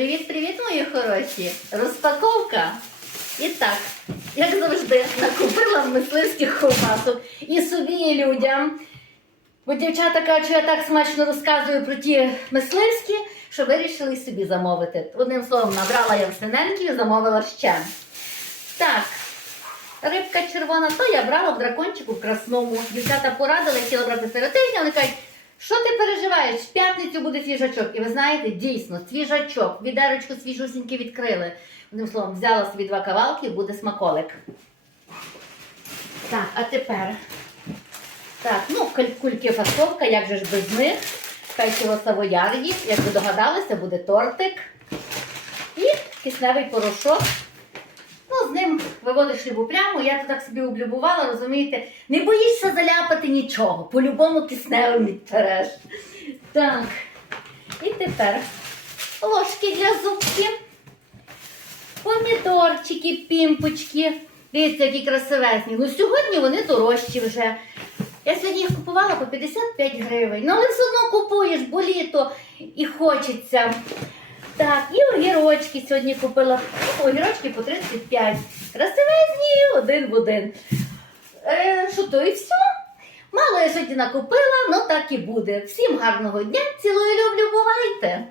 Привіт-привіт, мої хороші! Розпаковка. І так, як завжди, накупила мисливських ковбасок і собі, і людям. Бо дівчата кажуть, що я так смачно розказую про ті мисливські, що вирішили собі замовити. Одним словом, набрала я в свиненки і замовила ще. Так, рибка червона, то я брала в дракончику в красному. Дівчата порадили, хотіла брати серед тижня, вони кажуть, що ти переживаєш? В п'ятницю буде свіжачок. І ви знаєте, дійсно, свіжачок, відерочку свіжусіньки відкрили. Одним словом, взяла собі два кавалки, буде смаколик. Так, а тепер. Так, ну, кульки фасовка, як же ж без них. Печиво савоярді, як ви догадалися, буде тортик. І кисневий порошок. З ним виводиш рибу прямо, я тут так собі облюбувала, розумієте, не боїшся заляпати нічого, по-любому кисневим відпереш. Так. І тепер ложки для зубки, помідорчики, пімпочки. Дивіться, які красивесні. Ну сьогодні вони дорожчі вже. Я сьогодні їх купувала по 55 гривень. Ну, але все одно купуєш, бо літо і хочеться. Так, і огірочки сьогодні купила. Ну, Огірочки по 35. Красивезні, один в один. Е, що то і все. Мало я сьогодні накупила, ну так і буде. Всім гарного дня, цілую, люблю, бувайте!